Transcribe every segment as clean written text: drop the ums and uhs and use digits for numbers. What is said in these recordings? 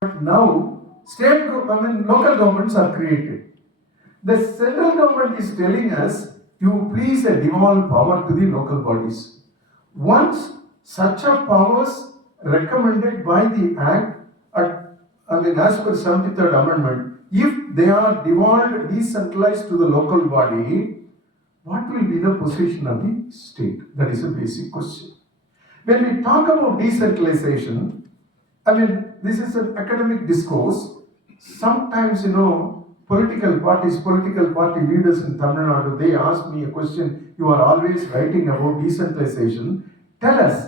Now, local governments are created. The central government is telling us, you please devolve power to the local bodies. Once such a powers recommended by the Act, as per 73rd Amendment, if they are devolved, decentralized to the local body, what will be the position of the state? That is a basic question. When we talk about decentralization, this is an academic discourse. Sometimes, political party leaders in Tamil Nadu, they ask me a question, you are always writing about decentralization. Tell us,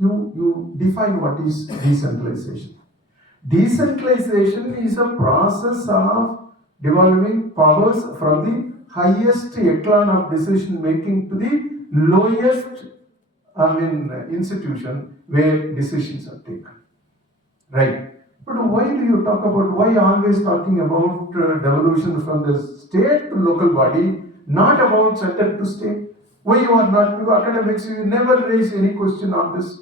you define what is decentralization. Decentralization is a process of devolving powers from the highest echelon of decision making to the lowest institution where decisions are taken. Right. But why do you talk about, why always talking about devolution from the state to local body, not about center to state? Why you are not, you academics, you never raise any question on this.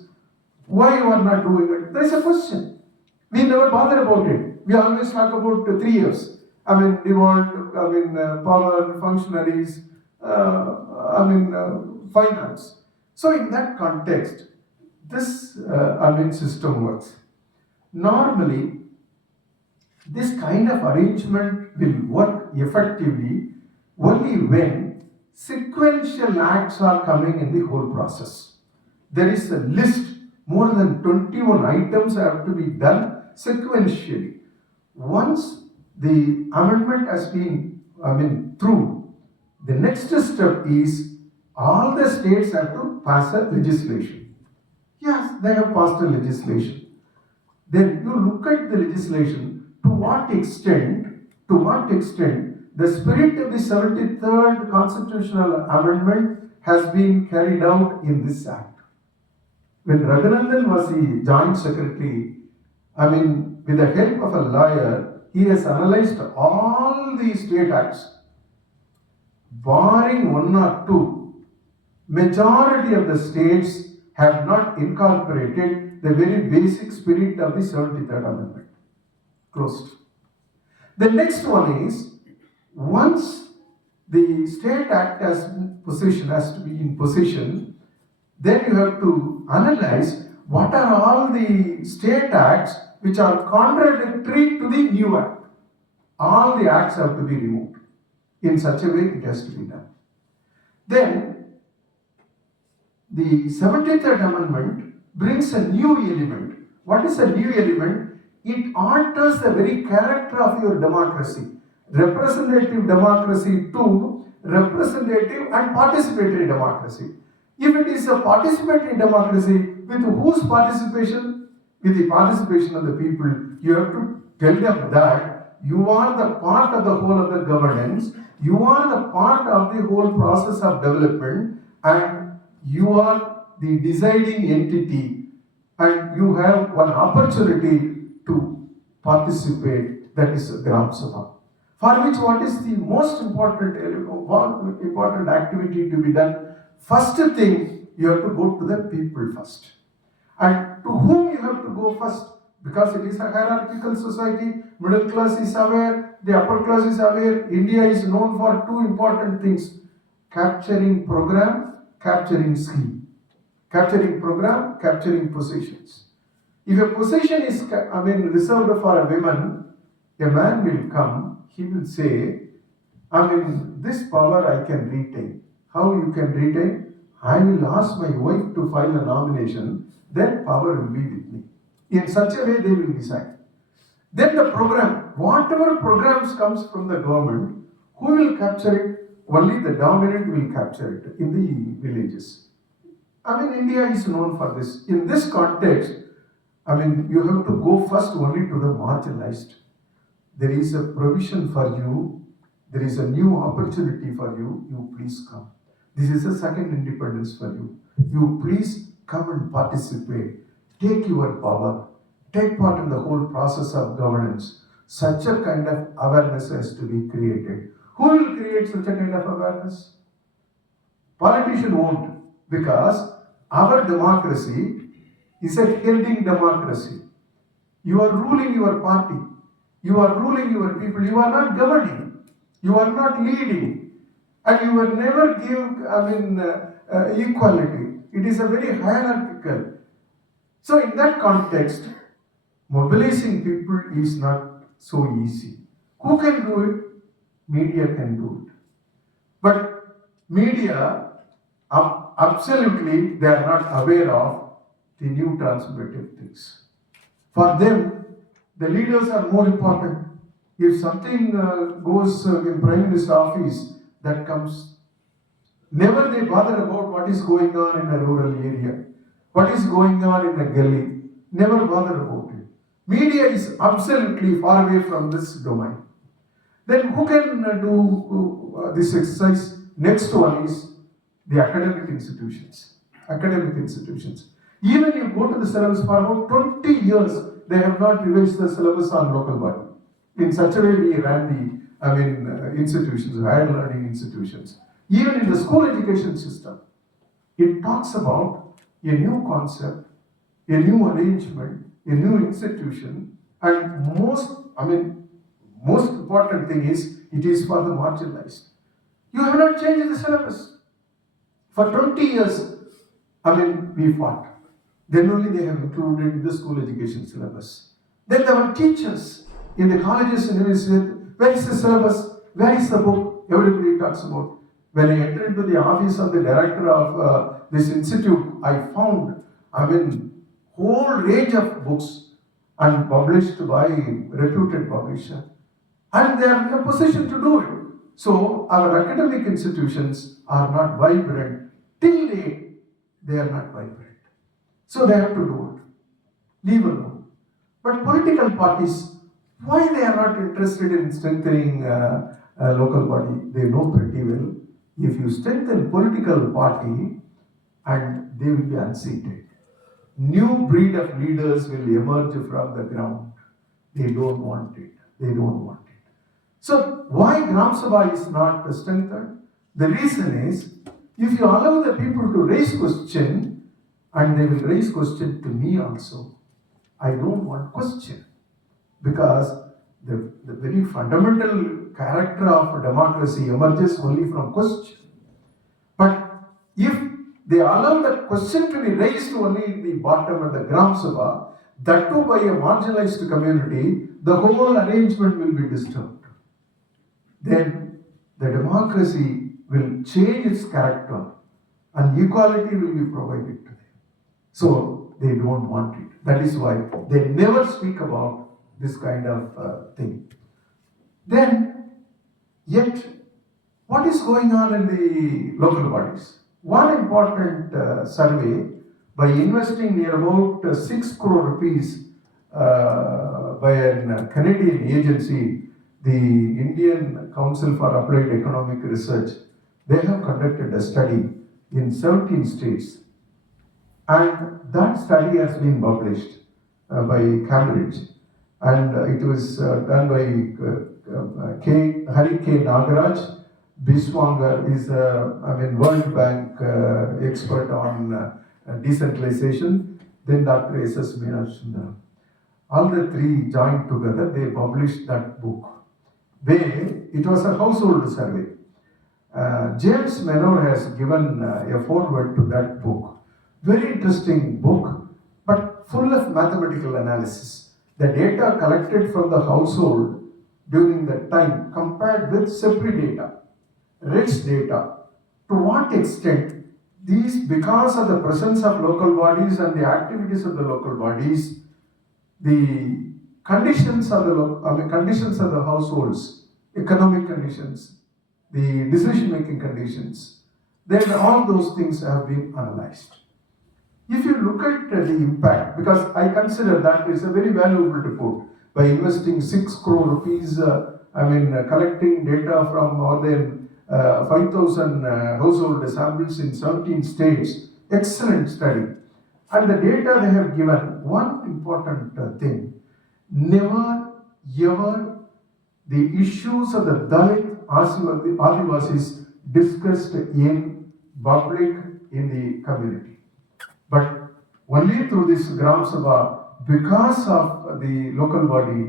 Why you are not doing it? There is a question. We never bother about it. We always talk about 3 years. Devolved, power, functionaries, finance. So in that context, this system works. Normally, this kind of arrangement will work effectively only when sequential acts are coming in the whole process. There is a list, more than 21 items have to be done sequentially. Once the amendment has been through, the next step is all the states have to pass a legislation. Yes, they have passed a legislation. Then you look at the legislation, to what extent the spirit of the 73rd Constitutional Amendment has been carried out in this Act. When Raghunandan was the Joint Secretary, with the help of a lawyer, he has analyzed all the state acts. Barring 1 or 2, majority of the states have not incorporated the very basic spirit of the 73rd Amendment. Closed. The next one is, once the state act has to be in position, then you have to analyze what are all the state acts which are contradictory to the new act. All the acts have to be removed. In such a way it has to be done. Then the 73rd Amendment brings a new element. What is a new element? It alters the very character of your democracy. Representative democracy to representative and participatory democracy. If it is a participatory democracy, with whose participation? With the participation of the people. You have to tell them that you are the part of the whole of the governance, you are the part of the whole process of development, and you are the deciding entity, and you have one opportunity to participate, that is Gram Sabha. For which, what is the most important activity to be done? First thing, you have to go to the people first. And to whom you have to go first? Because it is a hierarchical society, middle class is aware, the upper class is aware. India is known for 2 important things: capturing program, capturing scheme. Capturing program, capturing positions. If a position is reserved for a woman, a man will come, he will say, this power I can retain. How you can retain? I will ask my wife to file a nomination, then power will be with me. In such a way they will decide. Then the program, whatever programs comes from the government, who will capture it? Only the dominant will capture it in the villages. India is known for this. In this context, you have to go first only to the marginalized. There is a provision for you. There is a new opportunity for you. You please come. This is a second independence for you. You please come and participate. Take your power. Take part in the whole process of governance. Such a kind of awareness has to be created. Who will create such a kind of awareness? Politician won't, because our democracy is a heading democracy. You are ruling your party. You are ruling your people. You are not governing. You are not leading. And you will never give, equality. It is a very hierarchical. So in that context, mobilizing people is not so easy. Who can do it? Media can do it. But media, absolutely, they are not aware of the new transformative things. For them, the leaders are more important. If something goes in Prime Minister's office, that comes, never they bother about what is going on in a rural area, what is going on in a gully. Never bother about it. Media is absolutely far away from this domain. Then who can do this exercise? Next one is the academic institutions. Academic institutions. Even you go to the syllabus for about 20 years, they have not revised the syllabus on local body. In such a way we ran the institutions, higher learning institutions. Even in the school education system, it talks about a new concept, a new arrangement, a new institution, and most important thing is, it is for the marginalized. You have not changed the syllabus. For 20 years, we fought. Then only they have included in the school education syllabus. Then there were teachers in the colleges and universities. Where is the syllabus? Where is the book? Everybody talks about. When I entered into the office of the director of this institute, I found, whole range of books and published by reputed publisher. And they are in a position to do it. So our academic institutions are not vibrant. Till date, they are not vibrant. So they have to do it. Leave alone. But political parties, why they are not interested in strengthening a local body? They know pretty well. If you strengthen political party, and they will be unseated. New breed of leaders will emerge from the ground. They don't want it. They don't want it. So why Gram Sabha is not strengthened? The reason is, if you allow the people to raise question, and they will raise question to me also, I don't want question. Because the very fundamental character of democracy emerges only from question. But if they allow that question to be raised only in the bottom of the Gram Sabha, that too by a marginalized community, the whole arrangement will be disturbed. Then the democracy will change its character and equality will be provided to them. So they don't want it. That is why they never speak about this kind of thing. Then, yet, what is going on in the local bodies? One important survey, by investing near about 6 crore rupees by a Canadian agency, the Indian Council for Applied Economic Research, they have conducted a study in 17 states. And that study has been published by Cambridge. And it was done by Hari K. Nagaraj. Biswanger is a World Bank expert on decentralization. Then Dr. S.S. Meenakshi. All the three joined together, they published that book. It was a household survey. James Menor has given a foreword to that book. Very interesting book, but full of mathematical analysis. The data collected from the household during that time compared with separate data, rich data. To what extent these, because of the presence of local bodies and the activities of the local bodies, the conditions of the households, economic conditions, the decision-making conditions, then all those things have been analyzed. If you look at the impact, because I consider that is a very valuable report, by investing 6 crore rupees, collecting data from more than 5,000 household samples in 17 states, excellent study. And the data they have given, one important thing, never ever the issues of the Dalit Adivasis discussed in public in the community. But only through this Gram Sabha, because of the local body